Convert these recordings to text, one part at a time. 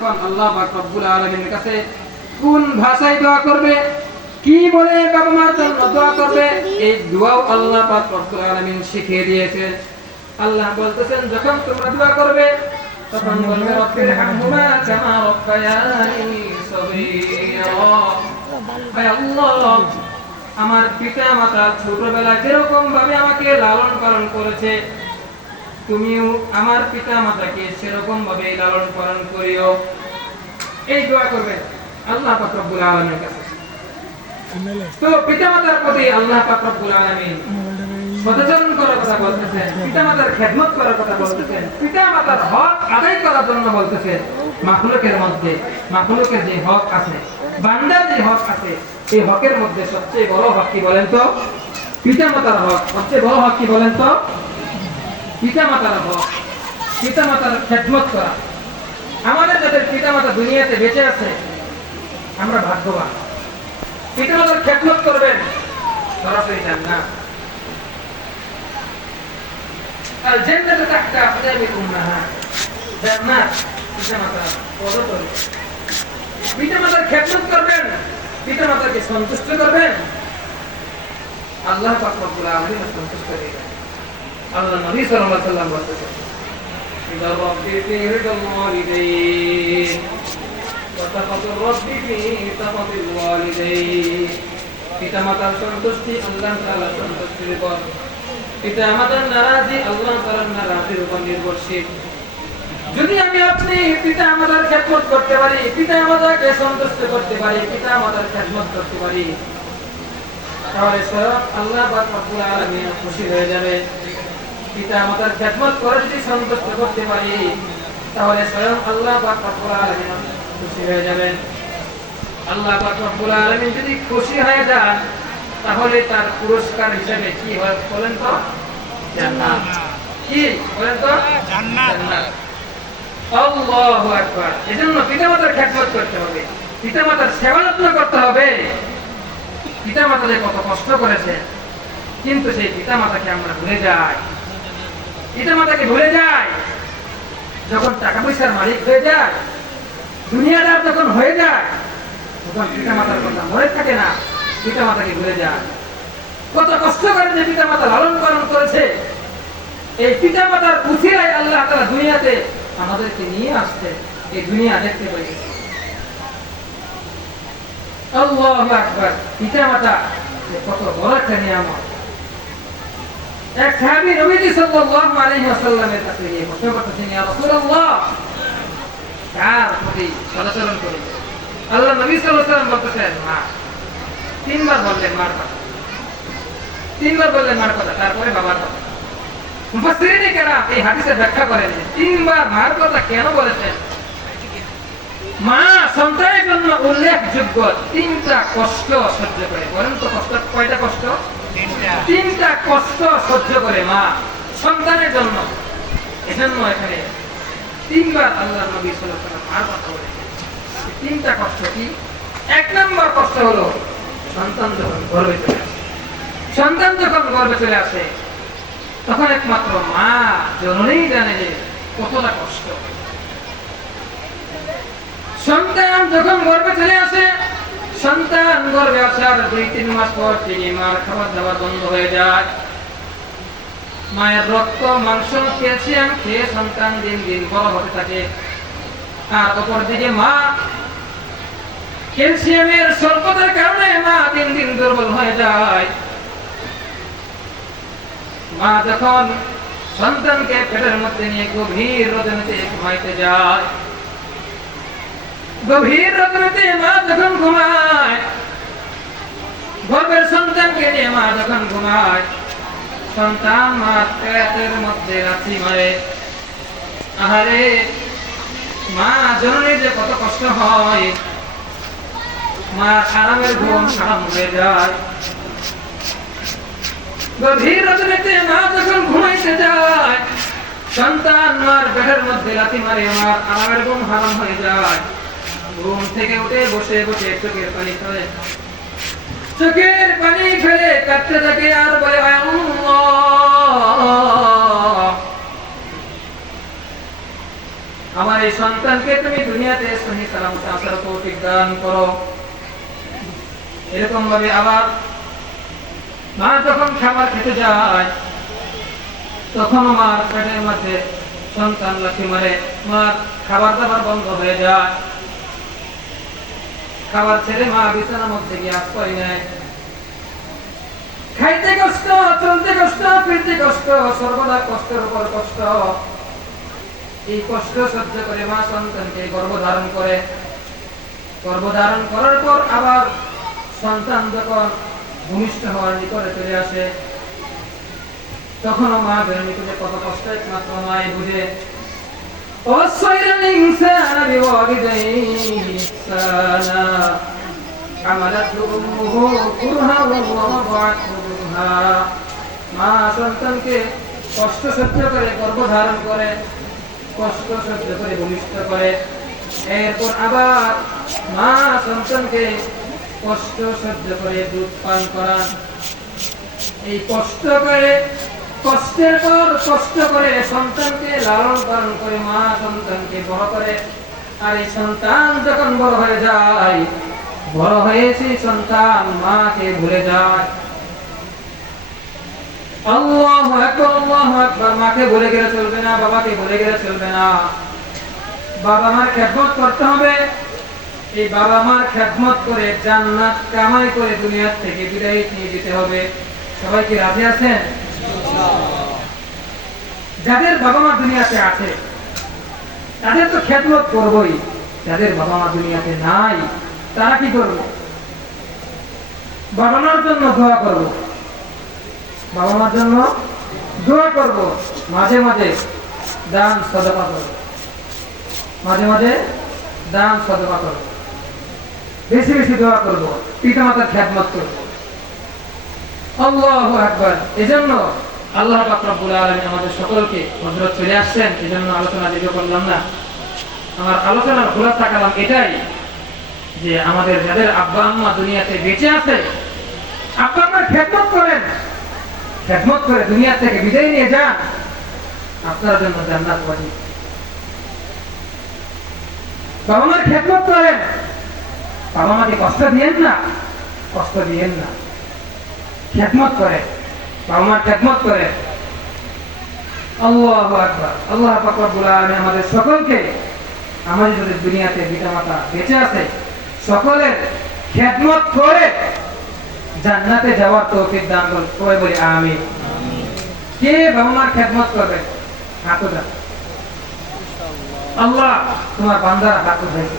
আল্লাহ পাক রব্বুল আলামিনের কাছে কোন ভাষায় দোয়া করবে, কি বলে বাবা মার জন্য দোয়া করবে, এই দোয়াও আল্লাহ পাক রব্বুল আলামিন শিখিয়ে দিয়েছেন। আল্লাহ বলতেছেন, যখন তোমরা দোয়া করবে তখন বলবে রব্বির হামহুমা কামা রাব্বায়ানি সগীরা। হে আল্লাহ, আমার পিতা মাতা ছোটবেলায় যেরকম ভাবে আমাকে লালন পালন করেছে, তুমিও আমার পিতা মাতাকে সেরকম ভাবে লালন পালন করিও। এই দোয়া করবেন আল্লাহ পাক রব্বুল আলামিনের কাছে। তো পিতা মাতার প্রতি আল্লাহ পাক রব্বুল আলামিন সদাচরণ করার কথা বলতেছেন, পিতা মাতার খেদমত করার কথা বলতেছেন, পিতা মাতার হক আদায় করার জন্য বলতেছেন। মাখলুকের মধ্যে মাখলুকের যে হক আছে, বান্দার যে হক আছে, এই হকের মধ্যে সবচেয়ে বড় হক কি বলেন তো? পিতা মাতার হক। সবচেয়ে বড় হক কি বলেন তো? পিতা মাতার হক, পিতা মাতার খেদমত করা। আমাদের যাদের পিতা মাতা দুনিয়াতে বেঁচে আছে, আমরা ভাগ্যবান। পিতা মাতার খেদমত করবেন, সরাসরি জান্নাত। আর জান্নাতে তাহতা আকদামিল উম্মাহাত, জান্নাত পিতা মাতার পদতলে। পিতা মাতার খেদমত করবেন, পিতা মাতাকে সন্তুষ্ট করবেন, আল্লাহ পাক রব্বুল আলামিন সন্তুষ্ট করবেন। আল্লাহ নবী সাল্লাল্লাহু আলাইহি ওয়াসাল্লাম বলেছেন, ইদা রাব্বি ফি রিদাল ওয়ালিদাইন ওয়া তাকাতুর রাব্বি ফি তাকাতিল ওয়ালিদাইন। পিতামাতার সন্তুষ্টি আল্লাহ তাআলার সন্তুষ্টির উপর, পিতামাতার নারাজি আল্লাহ তাআলার নারাজির উপর নির্ভরশীল। যদি আমি আপনি পিতামাতার খেদমত করতে পারি, পিতামাতাকে সন্তুষ্ট করতে পারি, পিতামাতার খেদমত করতে পারি, তাহলে স্বয়ং আল্লাহ পাক রব্বুল আলামিন খুশি হয়ে যাবে। পিতা মাতার খেদমত করে যদি সন্তুষ্ট করতে পারি, তাহলে স্বয়ং আল্লাহ পাক রব্বুল আলামিন খুশি হয়ে যাবেন। আল্লাহ পাক রব্বুল আলামিন যদি খুশি হয়ে যান, তাহলে তার পুরস্কার হিসেবে কি হয় বলেন তো? জান্নাত। কি বলেন তো? জান্নাত। আল্লাহু আকবার। এজন্য পিতামাতার খেদমত করতে হবে, পিতামাতার সেবা যত্ন করতে হবে। পিতামাতা যে কত কষ্ট করেছে, কিন্তু সেই পিতামাতাকে আমরা ভুলে যাই। পিতামাতাকে ভুলে যায় যখন টাকা পয়সার মালিক হয়ে যায়, দুনিয়াদার যখন হয়ে যায়, তখন পিতামাতার কথা মনে থাকে না, পিতামাতাকে ভুলে যায়। কত কষ্ট করে যে পিতামাতা লালন পালন করেছে, এই পিতামাতার উসিলায় আল্লাহ তাআলা দুনিয়াতে আমাদেরকে নিয়ে আসছে, এই দুনিয়া দেখতে পেয়েছে। আল্লাহু আকবার। পিতামাতা কত বড় একটা নিয়ামত। এক সাহাবী নবীজি সাল্লাল্লাহু আলাইহি ওয়াসাল্লামের কাছে গিয়ে প্রশ্ন করতেছেন, ইয়া রাসূলুল্লাহ, কার প্রতি সদাচরণ করি? আল্লাহ নবী সাল্লাল্লাহু আলাইহি ওয়াসাল্লাম বলতেছেন, মা। তিনবার বললেন মার কথা, তিনবার বললেন মার কথা, তারপরে বাবার কথা। মুফাসসিরিনে কেরাম এই হাদিসের ব্যাখ্যা করেন তিনবার মার কথা কেন বলেছেন। মা সন্তানের জন্য উল্লেখযোগ্য তিনটা কষ্ট সহ্য করে। বলেন তো কষ্ট কয়টা কষ্ট? তিনটা কষ্ট সহ্য করে মা সন্তানের জন্য। এজন্য এখানে তিনবার আল্লাহ নবী সাল্লাল্লাহু আলাইহি ওয়াসাল্লাম মার কথা বলেছেন। তিনটা কষ্ট কি? এক নম্বর কষ্ট হলো সন্তান যখন গর্ভে চলে আসে। সন্তান যখন গর্ভে চলে আসে, তখন একমাত্র মা জননী জানে যে কতটা কষ্ট। সন্তান যখন গর্ভে চলে আসে, সন্তান গর্ভে আসার 2-3 মাস পর থেকে মার খাবার দাবার বন্ধ হয়ে যায়। মায়ের রক্ত মাংস ক্যালসিয়াম খেয়ে সন্তান দিন দিন বড় হতে থাকে। আর অপরদিকে মা ক্যালসিয়ামের স্বল্পতার কারণে মা দিন দিন দুর্বল হয়ে যায়। মা যখন সন্তানকে পেটের মধ্যে নিয়ে গভীর রজনীতে ঘুমাইতে যায়, গভীর রাতে মা যখন ঘুমায়, গর্ভের সন্তানকে নিয়ে মা যখন ঘুমায়, সন্তান মার পেটের মধ্যে লাথি মারে। আহারে, মা জননীর যে কত কষ্ট হয়, মা আরামের ঘুম হারাম হয়ে যায়। গভীর রাতে মা যখন ঘুমাইতে যায়, সন্তান মার পেটের মধ্যে লাথি মারে, মার আরামের ঘুম হারাম হয়ে যায়। ঘুম থেকে উঠে বসে বসে চোখের পানি ফেলে, চোখের পানি ফেলে কাঁদতে থাকে আর বলে, আল্লাহ আমার এই সন্তানকে তুমি দুনিয়াতে সহি সালামতে আসার তৌফিক দান করো। এরকম ভাবে আবার মা যখন খাবার খেতে যায় তখন মার পেটের মধ্যে সন্তান লাথি মারে, মার খাবার দাবার বন্ধ হয়ে যায়, খাবার ছেড়ে মা বিছানার মধ্যে গিয়ে আশ্রয় নেয়। খাইতে কষ্ট, চলতে কষ্ট, ফিরতে কষ্ট, সর্বদা কষ্টের উপর কষ্ট। এই কষ্ট সহ্য করে মা সন্তানকে গর্ভধারণ করে। গর্ভধারণ করার পর আবার সন্তান যখন ভূমিষ্ঠ হওয়ার নিকটে চলে আসে তখনও মা বের নিকটে কত কষ্ট একমাত্র মাই বুঝে। মা সন্তানকে কষ্ট সহ্য করে গর্ভধারণ করে, কষ্ট সহ্য করে ভূমিষ্ঠ করে। এরপর আবার মা সন্তানকে কষ্ট সহ্য করে দুধ পান করান। এই কষ্ট করে, কষ্টের পর কষ্ট করে সন্তানকে লালন পালন করে মা সন্তানকে বড় করে। আর এই সন্তান যখন বড় হয়ে যায়, বড় হয়েছে সন্তান মাকে ভুলে যায়। আল্লাহু আকবার, আল্লাহু আকবার। মাকে ভুলে গেলে চলবে না, বাবাকে ভুলে গেলে চলবে না। বাবা মার খেদমত করতে হবে। এই বাবা মার খেদমত করে জান্নাত কামাই করে দুনিয়া থেকে বিদায় নিয়ে যেতে হবে। সবাই কি রাজি আছেন? যাদের বাবা মা দুনিয়াতে আছে তাদের তো খেদমত করবই। যাদের বাবা মা দুনিয়াতে নাই তারা কি করব? বাবা মার জন্য দোয়া করব, বাবা মার জন্য দোয়া করব, মাঝে মাঝে দান সদকা করব, মাঝে মাঝে দান সদকা করব, বেশি বেশি দোয়া করব, পিতা মাতার খেদমত করব। আল্লাহু আকবার। এজন্য আল্লাহ পাক রব্বুল আলামিন আমাদের সকলকে, হযরত চলে আসছেন এজন্য আলোচনা দীর্ঘ করলাম না। আমার আলোচনার খোলাসা কালাম এটাই যে আমাদের যাদের আব্বা আম্মা দুনিয়াতে বেঁচে আছে, আব্বা আম্মার খেদমত করেন, খেদমত করে দুনিয়া থেকে বিদায় নিয়ে যান, আপনার জন্য জান্নাত ওয়াজিব। বাবা মার খেদমত করেন, বাবা মাকে কষ্ট দিয়েন না, কষ্ট দিয়েন না, খেদমত করে, বাবা মার খেদমত করে। আল্লাহু আকবার। আল্লাহ পাক রব্বুল আলামিন আমাদের সকলকে, আমাদের যাদের দুনিয়াতে পিতা মাতা বেঁচে আছে সকলের খেদমত করে জান্নাতে যাওয়ার তৌফিক দান করুন। সবাই বলি আমিন। কে বাবা মার খেদমত করবে? হাত উঠান। আল্লাহ তোমার বান্দারা হাত উঠাইছে,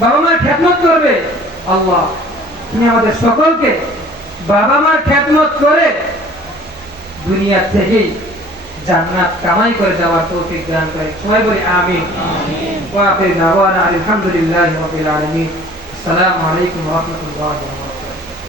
বাবা মার খেদমত করবে। আল্লাহ তুমি আমাদের সকলকে বাবা মার খেদমত করে দুনিয়া থেকেই জান্নাত কামাই করে যাওয়ার তৌফিক দান করে। সবাই বলি আমিন। ওয়া আখিরু দাওয়ানা আলহামদুলিল্লাহি রাব্বিল আলামিন। আসসালামু আলাইকুম ওয়া রাহমাতুল্লাহি ওয়া বারাকাতুহু।